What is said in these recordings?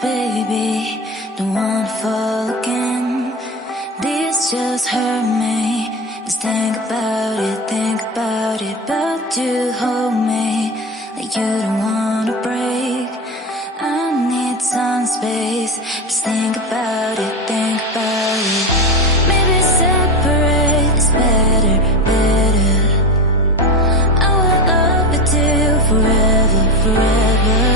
baby, don't wanna fall again. This just hurt me. Just think about it, but you hold me like you don't wanna break. I need some space. Just think about it, maybe separate is better, better. I will love you till forever, forever.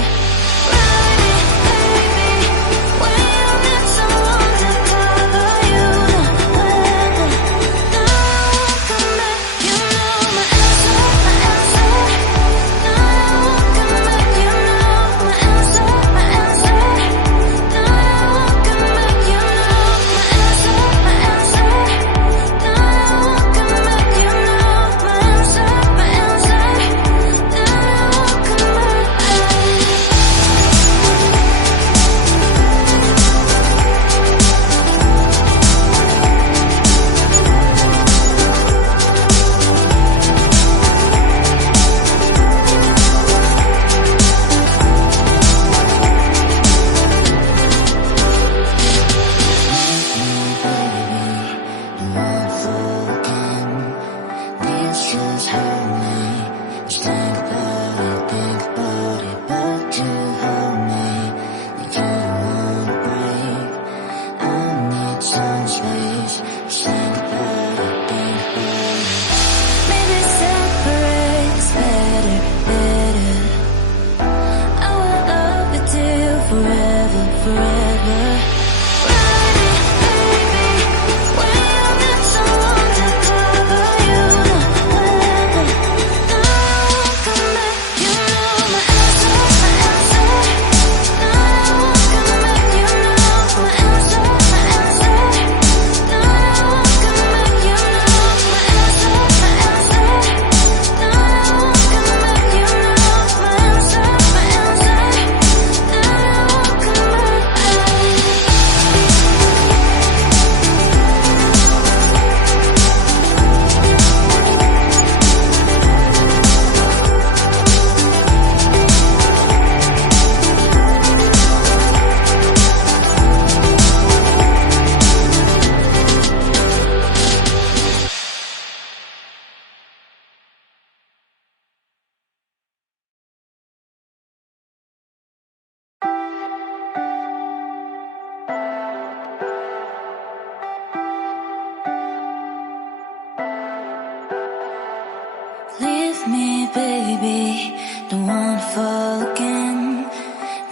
Leave me, baby, don't wanna fall again.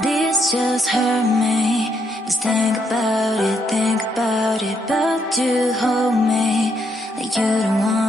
This just hurt me. Just think about it, but you hold me like you don't want